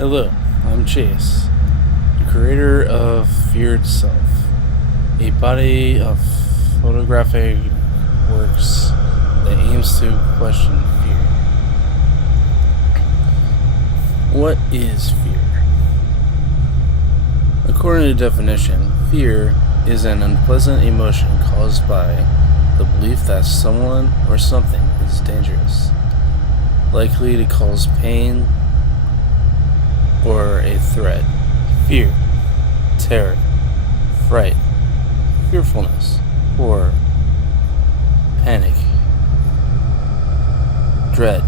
Hello, I'm Chase, the creator of Fear Itself, a body of photographic works that aims to question fear. What is fear? According to definition, fear is an unpleasant emotion caused by the belief that someone or something is dangerous, likely to cause pain or a threat. Fear, terror, fright, fearfulness, horror, panic, dread.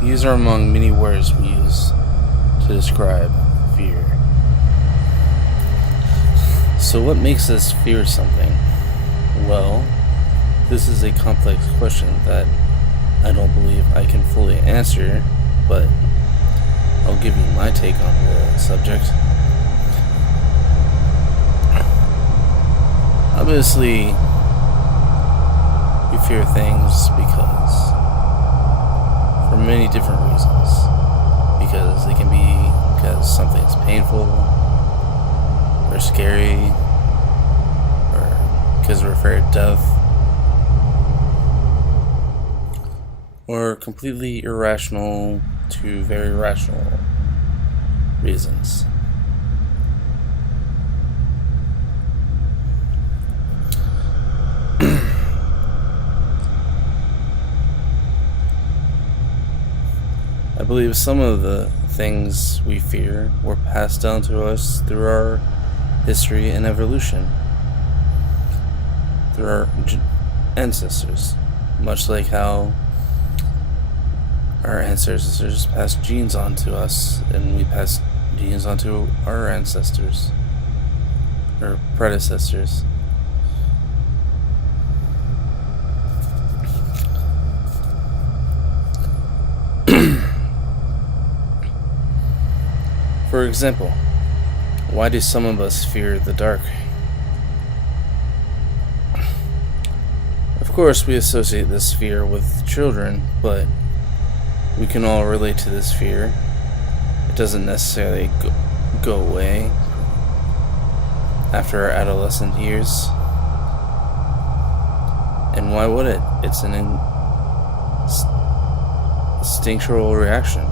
These are among many words we use to describe fear. So what makes us fear something? Well, this is a complex question that I don't believe I can fully answer, but I'll give you my take on the subject. Obviously, we fear things for many different reasons. Because it can be because something's painful, or scary, or because we're afraid of death, or completely irrational to very rational reasons. I believe some of the things we fear were passed down to us through our history and evolution, through our ancestors, much like how our ancestors passed genes on to us, and we passed genes on to our ancestors, or predecessors. For example, why do some of us fear the dark? Of course, we associate this fear with children, but we can all relate to this fear. It doesn't necessarily go away after our adolescent years. And why would it? It's an instinctual reaction.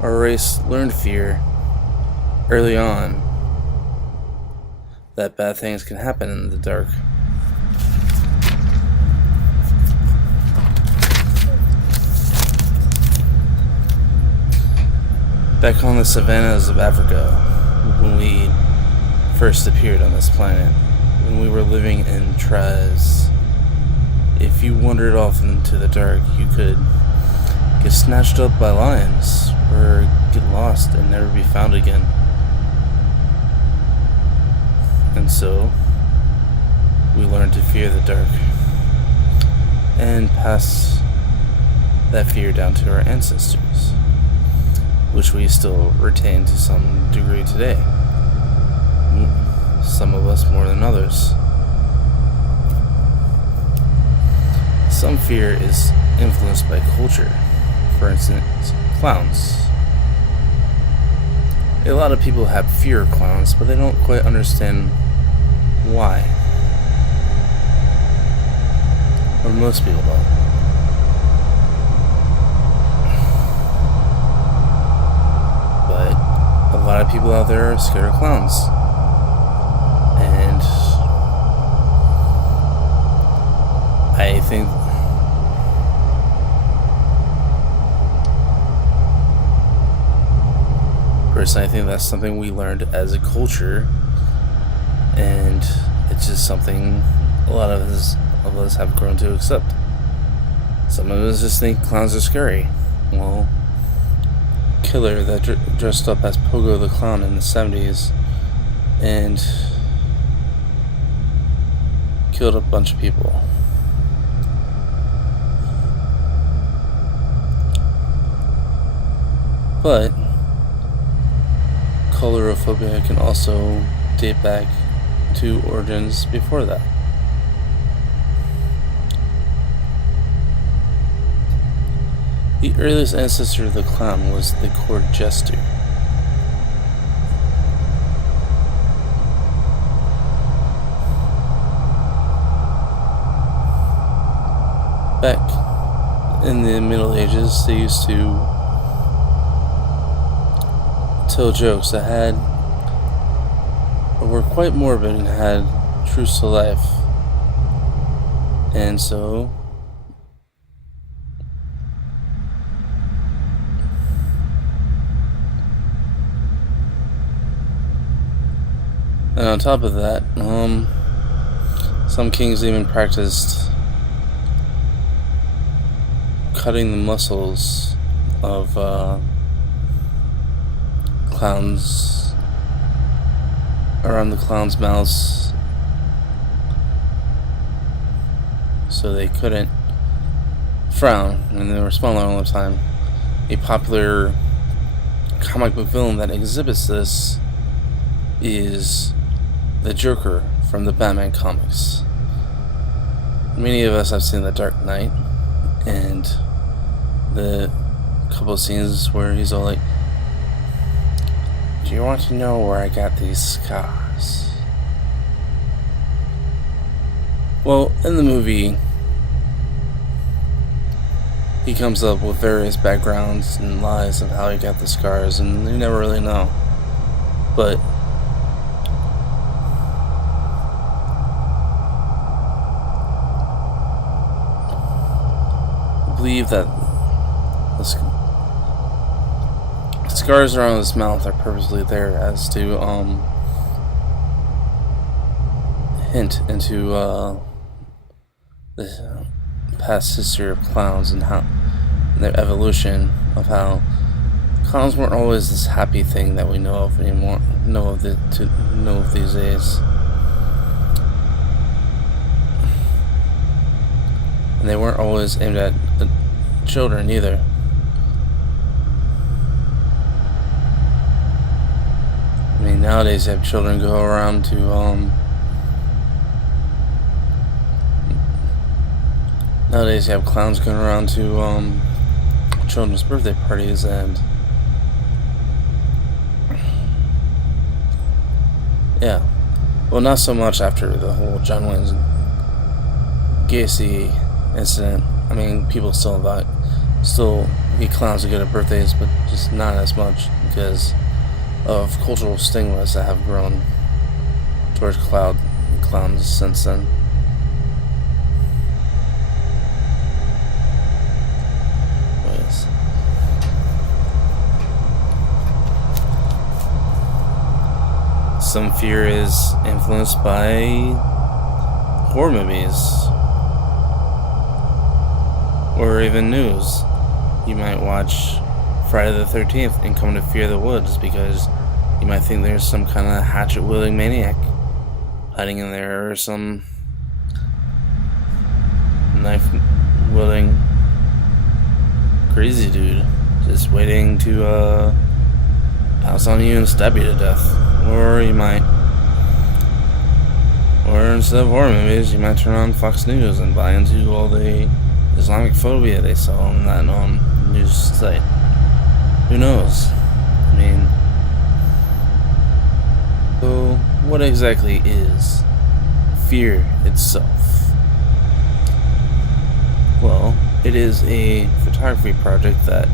Our race learned fear early on, that bad things can happen in the dark. Back on the savannas of Africa, when we first appeared on this planet, when we were living in tribes, if you wandered off into the dark, you could get snatched up by lions or get lost and never be found again. And so we learned to fear the dark and pass that fear down to our ancestors, which we still retain to some degree today. Some of us more than others. Some fear is influenced by culture. For instance, clowns. A lot of people have fear of clowns, but they don't quite understand why. Or most people don't. But a lot of people out there are scared of clowns. And I think personally, I think that's something we learned as a culture, and it's just something a lot of us have grown to accept. Some of us just think clowns are scary. Well, Killer that dressed up as Pogo the Clown in the 70s and killed a bunch of people. But phobia can also date back to origins before that. The earliest ancestor of the clown was the court jester. Back in the Middle Ages, they used to tell jokes that had, or were quite morbid and had truths to life. And so, and on top of that, some kings even practiced cutting the muscles of clowns around the clowns' mouths so they couldn't frown and they were smiling all the time. A popular comic book villain that exhibits this is the Joker from the Batman comics. Many of us have seen The Dark Knight, and the couple of scenes where he's all like, "Do you want to know where I got these scars?" Well, in the movie, he comes up with various backgrounds and lies of how he got the scars, and you never really know. But I believe that the scars around his mouth are purposely there as to hint into the past history of clowns and how their evolution of how clowns weren't always this happy thing that we know of anymore, know of these days. And they weren't always aimed at the children either. I mean, nowadays you have children go around to nowadays you have clowns going around to children's birthday parties, and yeah, well, not so much after the whole John Wayne's Gacy incident. I mean, people still get clowns to go to birthdays, but just not as much because of cultural stigmas that have grown towards clowns since then. Some fear is influenced by horror movies or even news. You might watch Friday the 13th and come to fear the woods because you might think there's some kind of hatchet-wielding maniac hiding in there, or some knife-wielding crazy dude just waiting to pounce on you and stab you to death. Or instead of horror movies, you might turn on Fox News and buy into all the Islamic phobia they sell on that news site. Who knows? I mean, so what exactly is fear itself? Well, it is a photography project that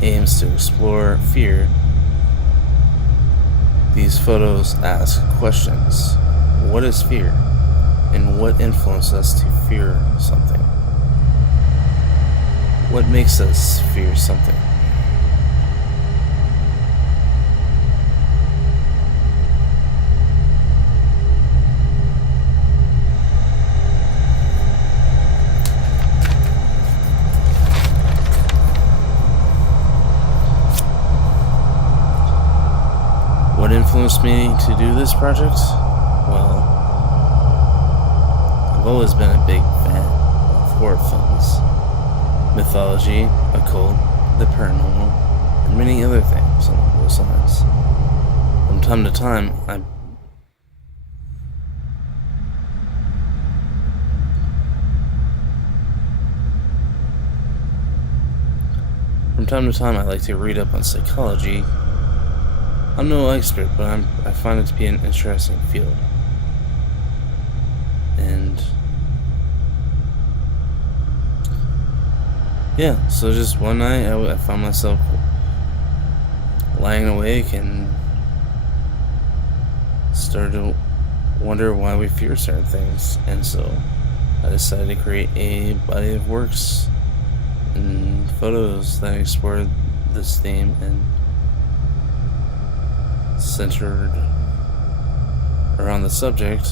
aims to explore fear. These photos ask questions. What is fear? And what influences us to fear something? What makes us fear something? What influenced me to do this project? Well, I've always been a big fan of horror films, mythology, occult, the paranormal, and many other things along those lines. From time to time, time to time, I like to read up on psychology. I'm no expert, but I find it to be an interesting field. And yeah, so just one night I found myself lying awake and started to wonder why we fear certain things. And so I decided to create a body of works and photos that explore this theme and centered around the subject.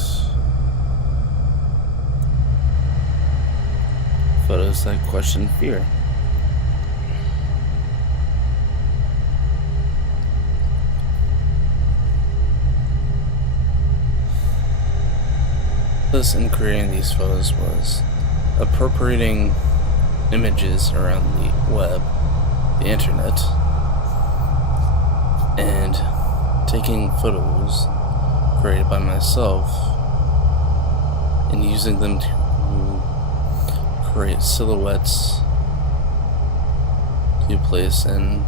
Photos that question fear. This in creating these photos was appropriating images around the web, the internet, and taking photos created by myself and using them to create silhouettes to place in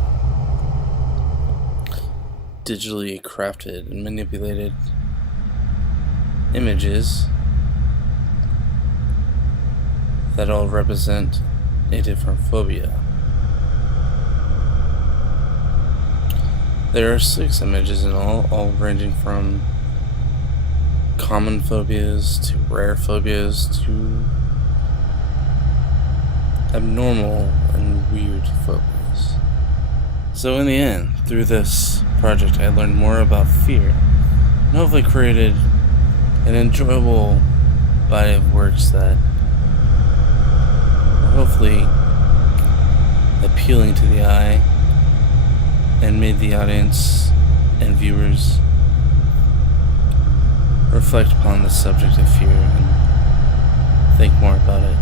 digitally crafted and manipulated images that all represent a different phobia. There are 6 images in all ranging from common phobias to rare phobias to abnormal and weird phobias. So in the end, through this project, I learned more about fear and hopefully created an enjoyable body of works that are hopefully appealing to the eye and made the audience and viewers reflect upon the subject of fear and think more about it,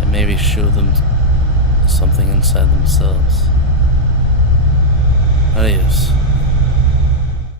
and maybe show them something inside themselves. Adios.